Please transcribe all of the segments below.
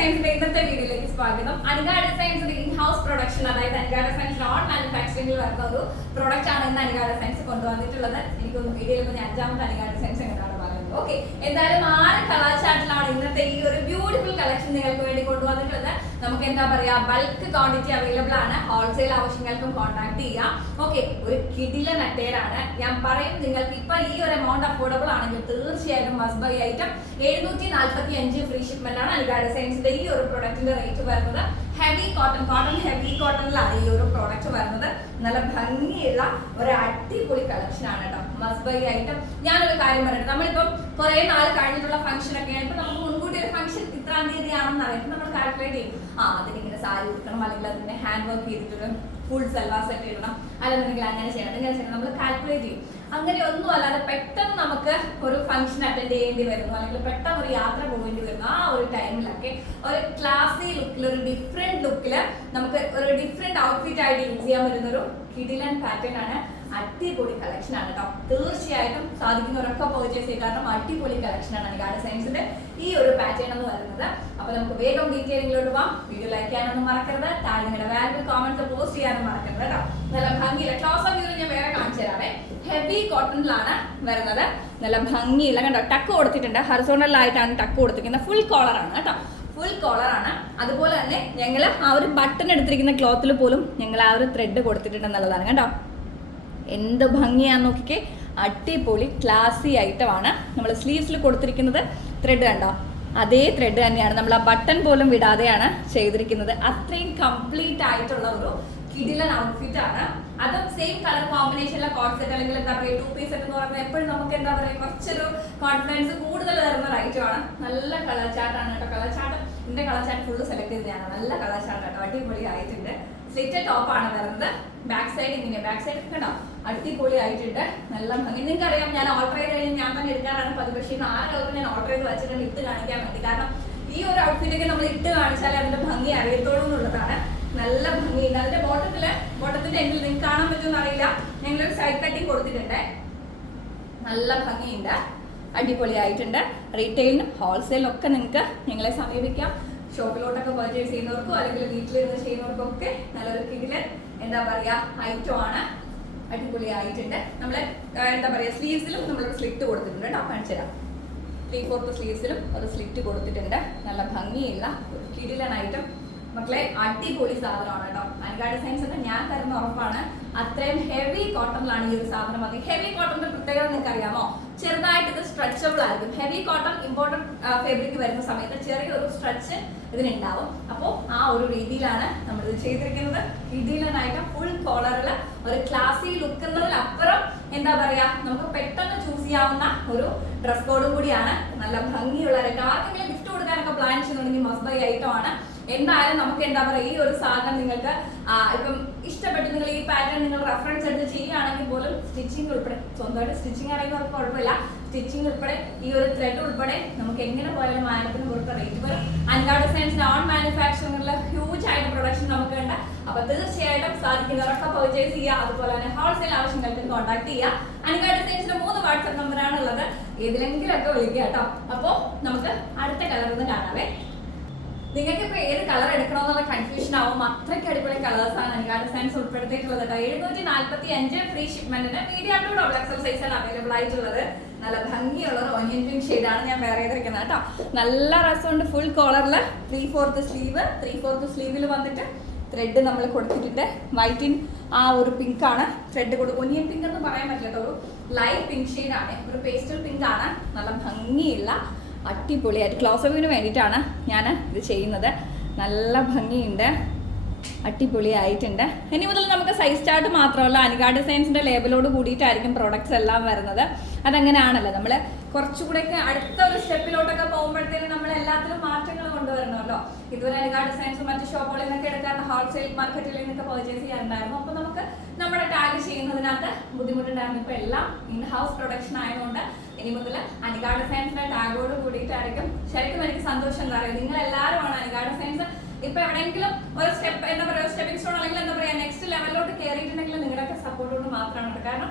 ഡിസൈൻസിന്റെ ഇന്നത്തെ വീഡിയോയിലേക്ക് സ്വാഗതം. അനിക ഡിസൈൻസിന്റെ ഇൻ ഹൗസ് പ്രൊഡക്ഷൻ, അതായത് അനിക ഡിസൈൻസ് നോൺ മാനുഫാക്ചറിംഗിൽ വരുന്ന ഒരു പ്രൊഡക്റ്റ് ആണ് ഇന്ന് അനിക ഡിസൈൻസ് കൊണ്ടുവന്നിട്ടുള്ളത്. എനിക്കൊന്ന് വീഡിയോയിൽ ഞാൻ 5ാമത്തെ അനിക ഡിസൈൻസ് എങ്ങനെയാണ് പറയുന്നത്. ഓക്കെ, എന്തായാലും 6 കളർ ചാർട്ടിലാണ് ഇന്നത്തെ ഈ ഒരു ബ്യൂട്ടിഫുൾ കളക്ഷൻ നിങ്ങൾക്ക് വേണ്ടി കൊണ്ടുവന്നിട്ടുള്ളത്. നമുക്ക് എന്താ പറയാ, ബൾക്ക് ക്വാണ്ടിറ്റി അവൈലബിൾ ആണ്. ഹോൾസെയിൽ ആവശ്യങ്ങൾക്കും കോൺടാക്ട് ചെയ്യാം. ഓക്കെ, ഒരു കിടിലൻ അറ്റയറാണ്. ഞാൻ പറയും, നിങ്ങൾക്ക് ഇപ്പൊ ഈ ഒരു എമൗണ്ട് അഫോർഡബിൾ ആണെങ്കിൽ തീർച്ചയായിട്ടും must buy item. 745 free shipment ആണ് അനിക ഡിസൈൻസിന്റെ ഈ ഒരു പ്രൊഡക്റ്റിന്റെ റേറ്റ് വരുന്നത്. ഹെവി കോട്ടൺ ഹെവി കോട്ടണിലാണ് ഈ ഒരു പ്രോഡക്റ്റ് വരുന്നത്. നല്ല ഭംഗിയുള്ള ഒരു അടിപൊളി കളക്ഷൻ ആണ് കേട്ടോ, മസ്റ്റ് ബൈ ഐറ്റം. ഞാനൊരു കാര്യം പറയട്ടെ, നമ്മളിപ്പം കുറെ നാൾ കഴിഞ്ഞിട്ടുള്ള ഫംഗ്ഷൻ ഒക്കെയാണ്. ഇപ്പൊ നമുക്ക് മുൻകൂട്ടി ഒരു ഫംഗ്ഷൻ ഇത്രാം തീയതി ആണെന്ന് അറിയാം, നമ്മൾ കാൽക്കുലേറ്റ് ചെയ്യും. അതിനിങ്ങനെ സാരി ഉടുക്കണം, അല്ലെങ്കിൽ അതിന്റെ ഹാൻഡ് വർക്ക് ചെയ്തിട്ടൊരു ഫുൾ സൽവാർ സെറ്റ് ഇടണം, അല്ലെന്നുണ്ടെങ്കിൽ അങ്ങനെ ചെയ്യണം, നമ്മൾ കാൽക്കുലേറ്റ് ചെയ്യും. അങ്ങനെ ഒന്നും അല്ലാതെ പെട്ടെന്ന് നമുക്ക് ഒരു ഫംഗ്ഷൻ അറ്റൻഡ് ചെയ്യേണ്ടി വരുന്നു, അല്ലെങ്കിൽ പെട്ടെന്ന് ഒരു യാത്ര പോകേണ്ടി വരുന്നു. ആ ഒരു ടൈമിലൊക്കെ ഒരു ക്ലാസി ലുക്കിൽ, ഒരു ഡിഫറെന്റ് ലുക്കില് നമുക്ക് ഒരു ഡിഫറെന്റ് ഔട്ട്ഫിറ്റ് ആയിട്ട് യൂസ് ചെയ്യാൻ പറ്റുന്ന ഒരു കിടിലൻ പാറ്റേൺ ആണ്. അടിപൊളി കളക്ഷൻ ആണ് കേട്ടോ. തീർച്ചയായിട്ടും സാധിക്കുന്നവരൊക്കെ പർച്ചേസ് ചെയ്യുക, കാരണം അടിപൊളി കളക്ഷൻ ആണ് അനിക ഡിസൈൻസിന്റെ ഈ ഒരു പാറ്റേൺ എന്ന് പറയുന്നത്. അപ്പൊ നമുക്ക് വേഗം ഡീറ്റെയിലിംഗിലോട്ട് പോവാം. വീഡിയോ ലൈക്ക് ചെയ്യാനൊന്നും മറക്കരുത്, താഴെ നിങ്ങളുടെ വാല്യൂ കമന്റ്സ് പോസ്റ്റ് ചെയ്യാനും മറക്കരുത് കേട്ടോ. നല്ല ഭംഗിയില്ല ക്ലോസ് ഓഫ് വ്യൂ ഞാൻ വേറെ കാണിച്ചു തരാവേ. ഹെവി കോട്ടണിലാണ് വരുന്നത്. നല്ല ഭംഗിയില്ല കണ്ടോ, ടക്ക് കൊടുത്തിട്ടുണ്ട്. ഹൊറിസോണ്ടലായിട്ടാണ് ടക്ക് കൊടുത്തിരിക്കുന്നത്. ഫുൾ കോളർ ആണ് കേട്ടോ, ഫുൾ കോളർ ആണ്. അതുപോലെ തന്നെ ഞങ്ങൾ ആ ഒരു ബട്ടൺ എടുത്തിരിക്കുന്ന ക്ലോത്തിൽ പോലും ഞങ്ങൾ ആ ഒരു ത്രെഡ് കൊടുത്തിട്ടുണ്ടെന്നുള്ളതാണ് കേട്ടോ. എന്ത് ഭംഗിയാന്ന് നോക്കിക്കേ, അടിപൊളി ക്ലാസി ഐറ്റമാണ്. നമ്മൾ സ്ലീവ്സിൽ കൊടുത്തിരിക്കുന്നത് ത്രെഡ് കണ്ടോ, അതേ ത്രെഡ് തന്നെയാണ്. നമ്മൾ ആ ബട്ടൺ പോലും വിടാതെയാണ് ചെയ്തിരിക്കുന്നത്. അത്രയും കംപ്ലീറ്റ് ആയിട്ടുള്ള ഒരു കിടിലൻ ഔട്ട്ഫിറ്റ് ആണ്. അതും സെയിം കളർ കോമ്പിനേഷനിലെ കോട്ട് സെറ്റ്, അല്ലെങ്കിൽ എന്താ പറയുക 2 പീസ് സെറ്റ് എന്ന് പറയുന്നത് എപ്പോഴും നമുക്ക് എന്താ പറയുക കുറച്ചൊരു കോൺഫിഡൻസ് കൂടുതൽ തരുന്ന ഒരു ഐറ്റമാണ്. നല്ല കളർ ചാർട്ടാണ് കേട്ടോ. കളർ ചാർട്ട് എന്റെ കളർ ചാർട്ട് ഫുള്ള് സെലക്ട് ചെയ്തതാണ്. നല്ല കളർ ചാർട്ട് കേട്ടോ, അടിപൊളി ആയിട്ടുണ്ട്. സ്ലിറ്റഡ് ടോപ്പാണ് വരുന്നത്. ബാക്ക് സൈഡ് ഇങ്ങനെ, ബാക്ക് സൈഡ് കണ്ടോ അടിപൊളി ആയിട്ടുണ്ട്. നല്ല ഭംഗി. നിങ്ങൾക്ക് അറിയാം, ഞാൻ ഓർഡർ ചെയ്ത് കഴിഞ്ഞാൽ ഞാൻ തന്നെ എടുക്കാറാണ് പതിവ്. പക്ഷേ 4 കളർ ഞാൻ ഓർഡർ ചെയ്ത് വെച്ചിട്ടുണ്ട് ഇട്ട് കാണിക്കാൻ വേണ്ടി. കാരണം ഈ ഒരു ഔട്ട്ഫിറ്റ് ഒക്കെ നമ്മൾ ഇട്ട് കാണിച്ചാൽ അതിന്റെ ഭംഗി അറിയത്തോളൂ എന്നുള്ളതാണ്. നല്ല ഭംഗിയുണ്ട്. അതിന്റെ ബോട്ടത്തിന്റെ എൻഡിൽ നിങ്ങൾക്ക് കാണാൻ പറ്റുമെന്ന് അറിയില്ല, ഞങ്ങളൊരു സൈഡ് കട്ടിങ് കൊടുത്തിട്ടുണ്ട്. നല്ല ഭംഗിയുണ്ട്, അടിപൊളി ആയിട്ടുണ്ട്. റീറ്റെയിലിനും ഹോൾസെയിലും ഒക്കെ നിങ്ങൾക്ക് ഞങ്ങളെ സമീപിക്കാം. ഷോപ്പിലോട്ടൊക്കെ പർച്ചേസ് ചെയ്യുന്നവർക്കും അല്ലെങ്കിൽ വീട്ടിലിരുന്ന് ചെയ്യുന്നവർക്കും ഒക്കെ നല്ലൊരു കിടിലൻ എന്താ പറയാ ഐറ്റം ആണ്. അടിപൊളി ആയിട്ടുണ്ട്. നമ്മള് എന്താ പറയാ സ്ലീവ്സിലും നമ്മളൊരു സ്ലിറ്റ് കൊടുത്തിട്ടുണ്ട് കേട്ടോ, കാണിച്ചു തരാം. 3/4 സ്ലീവ്സിലും ഒരു സ്ലിറ്റ് കൊടുത്തിട്ടുണ്ട്. നല്ല ഭംഗിയുള്ള ഒരു കിടിലൻ ഐറ്റം മക്കളെ, അടിപൊളി സാധനമാണ് കേട്ടോ. അനിക ഡിസൈൻസ് ഒക്കെ ഞാൻ തരുന്ന ഉറപ്പാണ്. അത്രയും ഹെവി കോട്ടണിലാണ് ഈ ഒരു സാധനം. അത് ഹെവി കോട്ടണിന്റെ പ്രത്യേകത നിങ്ങൾക്ക് അറിയാമോ, ചെറുതായിട്ട് ഇത് സ്ട്രെച്ചബിൾ ആയിരിക്കും. ഹെവി കോട്ടൺ ഇമ്പോർട്ടന്റ് ഫാബ്രിക് വരുന്ന സമയത്ത് ചെറിയൊരു സ്ട്രെച്ച് ഇതിനുണ്ടാവും. അപ്പോൾ ആ ഒരു രീതിയിലാണ് നമ്മൾ ഇത് ചെയ്തിരിക്കുന്നത്. ഇതിലായിട്ട് ഫുൾ കോളറിൽ ഒരു ക്ലാസി ലുക്ക് എന്നതിലപ്പുറം എന്താ പറയാ നമുക്ക് പെട്ടെന്ന് ചൂസ് ചെയ്യാവുന്ന ഒരു ഡ്രസ് കോഡും കൂടിയാണ്. നല്ല ഭംഗിയുള്ള ആർക്കെങ്കിലും ഗിഫ്റ്റ് കൊടുക്കാനൊക്കെ പ്ലാൻ ചെയ്യുന്നുണ്ടെങ്കിൽ മസ്റ്റ് ബൈ ഐറ്റം ആണ്. എന്തായാലും നമുക്ക് എന്താ പറയുക, ഈ ഒരു സാധനം നിങ്ങൾക്ക് ഇപ്പം ഇഷ്ടപ്പെട്ട് നിങ്ങൾ ഈ പാറ്റേൺ നിങ്ങൾ റെഫറൻസ് എടുത്ത് ചെയ്യുകയാണെങ്കിൽ പോലും സ്റ്റിച്ചിങ് ഉൾപ്പെടെ, സ്വന്തമായിട്ട് സ്റ്റിച്ചിങ് അറിയുന്നവർക്ക് കുഴപ്പമില്ല, സ്റ്റിച്ചിങ് ഉൾപ്പെടെ ഈ ഒരു ത്രെഡ് ഉൾപ്പെടെ നമുക്ക് എങ്ങനെ പോയാലും 1000-ന് പുറത്ത് റേറ്റ് വരും. അനിക ഡിസൈൻസ് നോൺ മാനുഫാക്ചറിംഗിലുള്ള ഹ്യൂജ് ആയിട്ട് പ്രൊഡക്ഷൻ നമുക്ക് ഉണ്ട്. അപ്പൊ തീർച്ചയായിട്ടും സാധിക്കുന്നവരൊക്കെ പർച്ചേസ് ചെയ്യുക. അതുപോലെ തന്നെ ഹോൾസെയിൽ ആവശ്യങ്ങൾക്ക് കോൺടാക്ട് ചെയ്യുക. അനിക ഡിസൈൻസിന്റെ 3 വാട്സ്ആപ്പ് നമ്പറാണ് ഉള്ളത്, ഏതിലെങ്കിലും ഒക്കെ വിളിക്കുക കേട്ടോ. അപ്പോൾ നമുക്ക് അടുത്ത കളർ ഒന്ന് കാണാവേ. നിങ്ങൾക്ക് ഇപ്പൊ ഏത് കളർ എടുക്കണമെന്നുള്ള കൺഫ്യൂഷൻ ആവും. അത്രയ്ക്ക് അടിപൊളി കളേഴ്സ് ആണ് അനിക ഡിസൈൻസ് ഉൾപ്പെടുത്തിയിട്ടുള്ളത് കേട്ടോ. 745 ഫ്രീ ഷിപ്മെന്റിന് മീഡിയം ടു ഡബിൾ എക്സൽ സൈസാണ് അവൈലബിൾ ആയിട്ടുള്ളത്. നല്ല ഭംഗിയുള്ള ഒരു ഓനിയൻ പിങ്ക് ഷെയ്ഡാണ് ഞാൻ വേറെ ചെയ്തിരിക്കുന്നത് കേട്ടോ. നല്ല രസമുണ്ട്. ഫുൾ കോളറിൽ 3/4 സ്ലീവ്, 3/4 സ്ലീവിൽ വന്നിട്ട് ത്രെഡ് നമ്മൾ കൊടുത്തിട്ടുണ്ട്. വൈറ്റിൻ ആ ഒരു പിങ്ക് ആണ് ത്രെഡ് കൊടുക്കും. ഒനിയൻ പിങ്ക് എന്ന് പറയാൻ പറ്റില്ല കേട്ടോ, ഒരു ലൈറ്റ് പിങ്ക് ഷെയ്ഡാണ്, ഒരു പേസ്റ്റൽ പിങ്ക് ആണ്. നല്ല ഭംഗിയുള്ള അടിപൊളിയായിട്ട് ക്ലോസ് വ്യൂവിന് വേണ്ടിയിട്ടാണ് ഞാൻ ഇത് ചെയ്യുന്നത്. നല്ല ഭംഗിയുണ്ട്, അടിപൊളിയായിട്ടുണ്ട്. ഇനി മുതൽ നമുക്ക് സൈസ് ചാർട്ട് മാത്രമല്ല, അനിക ഡിസൈൻസിന്റെ ലേബലോട് കൂടിയിട്ടായിരിക്കും പ്രോഡക്ട്സ് എല്ലാം വരുന്നത്. അതങ്ങനെയാണല്ലോ, നമ്മൾ കുറച്ചുകൂടെയൊക്കെ അടുത്ത ഒരു സ്റ്റെപ്പിലോട്ടൊക്കെ പോകുമ്പോഴത്തേനും നമ്മൾ എല്ലാത്തിലും മാറ്റങ്ങൾ കൊണ്ടുവരണമല്ലോ. ഇതുവരെ അനിക ഡിസൈൻസും മറ്റു ഷോപ്പുകളിൽ നിന്നൊക്കെ എടുക്കാറുണ്ട്, ഹോൾസെയിൽ മാർക്കറ്റിൽ നിന്നൊക്കെ പർച്ചേസ് ചെയ്യാറുണ്ടായിരുന്നു. അപ്പോൾ നമുക്ക് നമ്മുടെ ടാഗ് ചെയ്യുന്നതിനകത്ത് ബുദ്ധിമുട്ടുണ്ടായിരുന്നു. ഇപ്പോൾ എല്ലാം ഇൻ ഹൗസ് പ്രൊഡക്ഷൻ ആയതുകൊണ്ട് ഇനി മുതൽ അനിക ഡിസൈൻസിന്റെ ടാഗോട് കൂടിയിട്ടായിരിക്കും. ശരിക്കും എനിക്ക് സന്തോഷം എന്താ പറയുക, നിങ്ങൾ എല്ലാവരുമാണ് അനിക ഡിസൈൻസ് ഇപ്പൊ എവിടെയെങ്കിലും ഒരു സ്റ്റെപ്പ് എന്താ പറയുക സ്റ്റെപ്പിംഗ് സ്റ്റോൺ അല്ലെങ്കിൽ എന്താ പറയാ നെക്സ്റ്റ് ലെവലിലോട്ട് കയറിയിട്ടുണ്ടെങ്കിൽ നിങ്ങളുടെയൊക്കെ സപ്പോർട്ട് കൊണ്ട് മാത്രമാണ്. കാരണം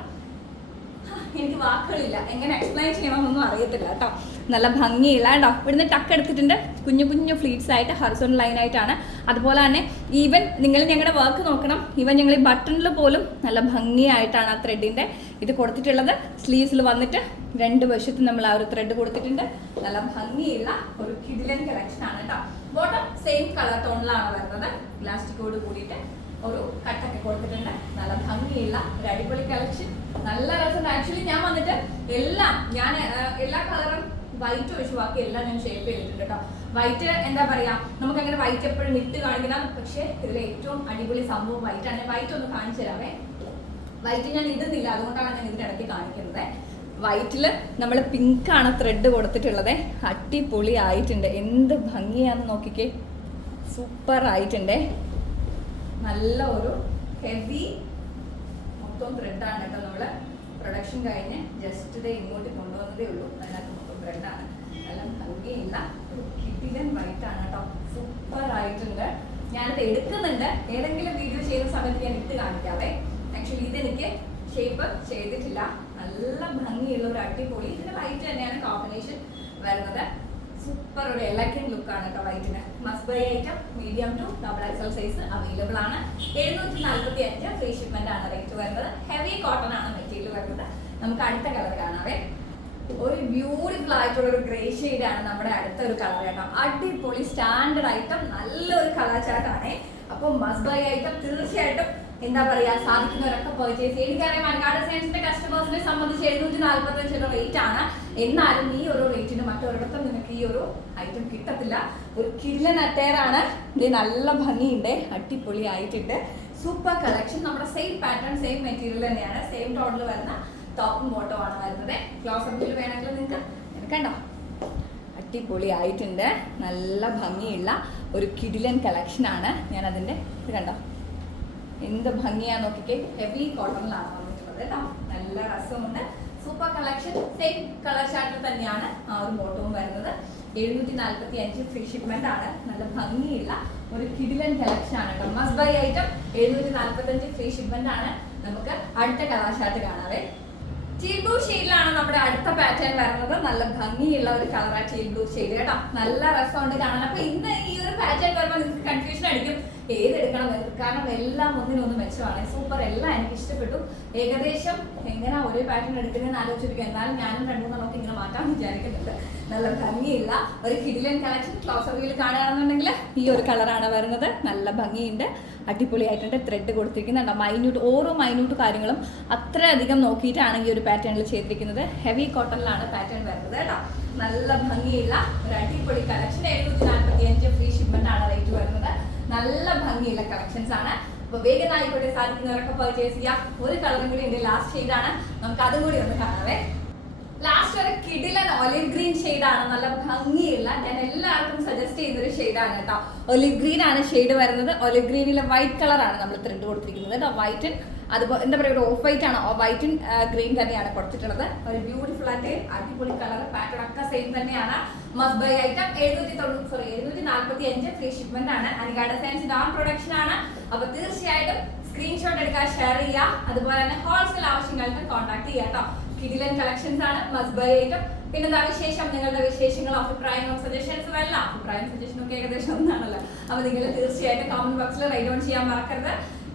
എനിക്ക് വാക്കുകളില്ല, എങ്ങനെ എക്സ്പ്ലെയിൻ ചെയ്യണമെന്നൊന്നും അറിയത്തില്ല കേട്ടോ. നല്ല ഭംഗിയില്ല കേട്ടോ. ഇവിടുന്ന് ടക്ക് എടുത്തിട്ടുണ്ട്, കുഞ്ഞു കുഞ്ഞു ഫ്ലീറ്റ്സ് ആയിട്ട് ഹൊറിസോണ്ടൽ ലൈനായിട്ടാണ്. അതുപോലെ തന്നെ ഈവൻ നിങ്ങൾ ഞങ്ങളുടെ വർക്ക് നോക്കണം, ഈവൻ ഞങ്ങൾ ഈ ബട്ടണിൽ പോലും നല്ല ഭംഗിയായിട്ടാണ് ആ ത്രെഡിൻ്റെ ഇത് കൊടുത്തിട്ടുള്ളത്. സ്ലീവ്സിൽ വന്നിട്ട് രണ്ട് വശത്തും നമ്മൾ ആ ഒരു ത്രെഡ് കൊടുത്തിട്ടുണ്ട്. നല്ല ഭംഗിയുള്ള ഒരു കിഡിലൻ കളക്ഷൻ ആണ് കേട്ടോ. ബോട്ടം സെയിം കളർ ടോണിലാണ് വരുന്നത്, ഇലാസ്റ്റിക്കോട് കൂടിയിട്ട് ഒരു കട്ടൊക്കെ കൊടുത്തിട്ടുണ്ട്. നല്ല ഭംഗിയുള്ള ഒരു അടിപൊളി കളക്ഷൻ, നല്ല രസമുണ്ട്. ആക്ച്വലി ഞാൻ വന്നിട്ട് ഞാൻ എല്ലാ കളറും വൈറ്റ് ഒഴിച്ച് ബാക്കി എല്ലാം ഞാൻ ഷേപ്പ് ചെയ്തിട്ടുണ്ട് കേട്ടോ. വൈറ്റ് എന്താ പറയാ, നമുക്ക് അങ്ങനെ വൈറ്റ് എപ്പോഴും ഇട്ട് കാണിക്കണം, പക്ഷേ ഇതിൽ ഏറ്റവും അടിപൊളി സംഭവം വൈറ്റ് ആണ്. വൈറ്റ് ഒന്ന് കാണിച്ചു തരാവേ. വൈറ്റ് ഞാൻ ഇടുന്നില്ല, അതുകൊണ്ടാണ് ഞാൻ ഇതിൻ്റെ ഇടയ്ക്ക് കാണിക്കുന്നത്. വൈറ്റിൽ നമ്മൾ പിങ്കാണ് ത്രെഡ് കൊടുത്തിട്ടുള്ളത്. അടിപൊളി ആയിട്ടുണ്ട്, എന്ത് ഭംഗിയാന്ന് നോക്കിക്കേ, സൂപ്പർ ആയിട്ടുണ്ട്. നല്ല ഒരു ഹെവി മൊത്തം ത്രെഡാണ് കേട്ടോ. നമ്മൾ പ്രൊഡക്ഷൻ കഴിഞ്ഞ് ജസ്റ്റ് ഇത് ഇങ്ങോട്ട് കൊണ്ടുവന്നതേ ഉള്ളൂ. അതിനകത്ത് മൊത്തം ത്രെഡാണ്. നല്ല ഭംഗിയുള്ള ഒരു കിഡിലൻ വൈറ്റാണ് കേട്ടോ, സൂപ്പർ ആയിട്ടുണ്ട്. ഞാനിത് എടുക്കുന്നുണ്ട്, ഏതെങ്കിലും വീഡിയോ ചെയ്യുന്ന സമയത്ത് ഞാൻ ഇട്ട് കാണിക്കാവേ. ആക്ച്വലി ഇതെനിക്ക് ഷേപ്പ് ചെയ്തിട്ടില്ല. നല്ല ഭംഗിയുള്ള ഒരു അടിപൊളി, ഇതിന്റെ വൈറ്റ് തന്നെയാണ് കോമ്പിനേഷൻ വരുന്നത്. സൂപ്പർ ഒരു എലഗന്റ് ലുക്കാണ് കേട്ടോ വൈറ്റിന്. Must buy item, medium to double XL size available ആണ്. 745 ഫ്രീ ഷിപ്മെന്റ് ആണ് റേറ്റ് വരുന്നത്. ഹെവി കോട്ടൺ ആണ് മെറ്റീരിയൽ വരുന്നത്. നമുക്ക് അടുത്ത കളർ കാണാവേ. ഒരു ബ്യൂട്ടിഫുൾ ആയിട്ടുള്ള ഒരു ഗ്രേ ഷെയ്ഡ് ആണ് നമ്മുടെ അടുത്ത ഒരു കളർ കേട്ടോ. അടിപൊളി സ്റ്റാൻഡേർഡ് ഐറ്റം, നല്ലൊരു കളർ ചാർട്ടാണ്. അപ്പോൾ മസ്റ്റ് ബൈ ഐറ്റം തീർച്ചയായിട്ടും എന്താ പറയാ, സാധിക്കുന്നവരൊക്കെ പർച്ചേസ് ചെയ്യും. എനിക്കറിയാം മലനാട് സയൻസിന്റെ കസ്റ്റമേഴ്സിനെ സംബന്ധിച്ച് 745 റേറ്റ് ആണ്. എന്നാലും ഈ ഒരു റേറ്റിന് മറ്റൊരിടത്തും നിങ്ങൾക്ക് ഈ ഒരു ഐറ്റം കിട്ടത്തില്ല. ഒരു കിഡിലൻ അറ്റയർ ആണ് ഇത്, നല്ല ഭംഗിയുണ്ട്, അടിപൊളി ആയിട്ടുണ്ട്. Super collection. നമ്മുടെ സെയിം പാറ്റേൺ സെയിം മെറ്റീരിയൽ തന്നെയാണ്, സെയിം ടോണിൽ വരുന്ന ടോപ്പും ബോട്ടവും ആണ് വരുന്നത്. ക്ലോസപ്പിൽ വേണമെങ്കിൽ നിങ്ങൾക്ക് കണ്ടോ, അടിപൊളി ആയിട്ടുണ്ട്. നല്ല ഭംഗിയുള്ള ഒരു കിഡിലൻ കളക്ഷൻ ആണ്. ഞാൻ അതിൻ്റെ ഇത് കണ്ടോ, എന്ത് ഭംഗിയാ നോക്കിക്കേ. ഹെവി കോട്ടണിലാണ് വന്നിട്ടുള്ളത് കേട്ടോ. നല്ല രസമുണ്ട്. Super collection. സെയിം കളർ ചാർട്ടിൽ തന്നെയാണ് ആ ഒരു ബോട്ടവും വരുന്നത്. 745 ഫ്രീ ഷിപ്മെന്റ് ആണ്. നല്ല ഭംഗിയുള്ള ഒരു കിഡിലൻ കളക്ഷൻ ആണ് കേട്ടോ. Must buy item 745 free shipment ആണ്. നമുക്ക് അടുത്ത കളർ ചാർട്ട് കാണാവേ. ടീൽ ബ്ലൂ ഷെയ്ഡിലാണ് നമ്മുടെ അടുത്ത പാറ്റേൺ വരുന്നത്. നല്ല ഭംഗിയുള്ള ഒരു കളറാണ് ടീൽ ബ്ലൂ ഷെയ്ഡ് കേട്ടോ. നല്ല രസമുണ്ട് കാണാൻ. അപ്പൊ ഇന്ന് ഈ ഒരു പാറ്റേൺ വരുമ്പോൾ നിങ്ങൾക്ക് കൺഫ്യൂഷൻ അടിക്കും ഏതെടുക്കണം, കാരണം എല്ലാം ഒന്നിനൊന്ന് മെച്ചമാണ്. സൂപ്പർ, എല്ലാം എനിക്ക് ഇഷ്ടപ്പെട്ടു. ഏകദേശം എങ്ങനെ ഒരേ പാറ്റേൺ എടുക്കുന്നതെന്ന് ആലോചിച്ചിരിക്കും. എന്നാലും ഞാനും 2-3 ഇങ്ങനെ മാറ്റാൻ വിചാരിക്കുന്നുണ്ട്. നല്ല ഭംഗിയുള്ള ഒരു കിഡിലൻ കളക്ഷൻ. ക്ലോസർ വ്യൂവിൽ കാണുകയാണെന്നുണ്ടെങ്കിൽ ഈ ഒരു കളറാണ് വരുന്നത്. നല്ല ഭംഗിയുണ്ട്, അടിപൊളിയായിട്ടുണ്ട്. ത്രെഡ് കൊടുത്തിരിക്കുന്നുണ്ട്. ഓരോ മൈന്യൂട്ട് കാര്യങ്ങളും അത്രയധികം നോക്കിയിട്ടാണ് ഈ ഒരു പാറ്റേണിൽ ചെയ്തിരിക്കുന്നത്. ഹെവി കോട്ടണിലാണ് പാറ്റേൺ വരുന്നത് കേട്ടോ. നല്ല ഭംഗിയുള്ള ഒരു അടിപൊളി കളക്ഷൻ. 745 ഫ്രീ ഷിപ്മെന്റ് ആണ് റേറ്റ് വരുന്നത്. നല്ല ഭംഗിയുള്ള കളക്ഷൻസ് ആണ്. അപ്പൊ വേഗം ആയിക്കോട്ടെ, സാധിക്കുന്നവരൊക്കെ പർച്ചേസ് ചെയ്യാം. ഒരു കളറും കൂടി ഉണ്ട്, ലാസ്റ്റ് ഷെയ്ഡ് ആണ്. നമുക്ക് അതും കൂടി ഒന്ന് കാണാവേ. ലാസ്റ്റ് ഒരു കിഡിലൻ ഒലിവ് ഗ്രീൻ ഷെയ്ഡാണ്. നല്ല ഭംഗിയുള്ള, ഞാൻ എല്ലാവർക്കും സജസ്റ്റ് ചെയ്യുന്നൊരു ഷെയ്ഡാണ് കേട്ടോ. ഒലിവ് ഗ്രീൻ ആണ് ഷെയ്ഡ് വരുന്നത്. ഒലിവ് ഗ്രീനിലെ വൈറ്റ് കളറാണ് നമ്മൾ ത്രെഡ് കൊടുത്തിരിക്കുന്നത് കേട്ടോ. വൈറ്റ് അതുപോലെ എന്താ പറയുക, ഒരു ഓഫ് വൈറ്റ് ആണ്, വൈറ്റും ഗ്രീൻ തന്നെയാണ് കൊടുത്തിട്ടുള്ളത്. ഒരു ബ്യൂട്ടിഫുൾ ആയിട്ട് അടിപൊളി കളർ. പാറ്റേൺ ഒക്കെ സെയിം തന്നെയാണ്. Must buy item. 745 free shipment ആണ്. അനികാ ഡിസൈൻസിന്റെ ഓൺ പ്രൊഡക്ഷൻ ആണ്. അപ്പൊ തീർച്ചയായിട്ടും സ്ക്രീൻഷോട്ട് എടുക്കുക, ഷെയർ ചെയ്യുക. അതുപോലെ തന്നെ ഹോൾസെയിൽ ആവശ്യങ്ങൾക്ക് കോൺടാക്ട് ചെയ്യുക കേട്ടോ. കിഡിലൻ കളക്ഷൻസ് ആണ്. Must buy item. പിന്നെന്താ വിശേഷം, നിങ്ങളുടെ വിശേഷങ്ങളും അഭിപ്രായങ്ങളും സജഷൻസും എല്ലാം, അഭിപ്രായം സജഷനും ഒക്കെ ഏകദേശം ഒന്നാണല്ലോ. അപ്പൊ നിങ്ങൾ തീർച്ചയായിട്ടും കമന്റ് ബോക്സിൽ റൈറ്റ് ഓൺ ചെയ്യാൻ മറക്കരുത്.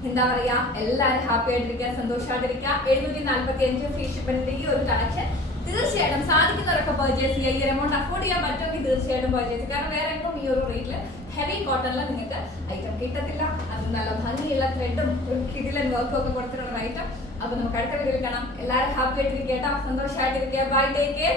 എന്താ പറയാ, എല്ലാവരും ഹാപ്പി ആയിട്ടിരിക്കുക, സന്തോഷമായിട്ടിരിക്കുക. 745 ഫ്രീ ഷിപ്മെന്റിന്റെ ഈ ഒരു കളക്ഷൻ തീർച്ചയായിട്ടും സാധിക്കുന്നവരൊക്കെ പർച്ചേസ് ചെയ്യുക. ഈ എമൗണ്ട് അഫോർഡ് ചെയ്യാൻ പറ്റുമെങ്കിൽ തീർച്ചയായിട്ടും പർച്ചേസ് ചെയ്യുക. കാരണം വേറെ എങ്ങും ഈ ഒരു റേറ്റിൽ ഹെവി കോട്ടണിൽ നിങ്ങൾക്ക് ഐറ്റം കിട്ടത്തില്ല. അത് നല്ല ഭംഗിയുള്ള ത്രെഡും ഒരു കിഡിലൻ വർക്കും ഒക്കെ കൊടുത്തിട്ടുള്ള ഐറ്റം. അപ്പൊ നമുക്ക് അടുത്ത വീഡിയോയിൽ കാണാം. എല്ലാവരും ഹാപ്പി ആയിട്ടിരിക്കുക കേട്ടോ, സന്തോഷമായിട്ടിരിക്കുക. By, take care.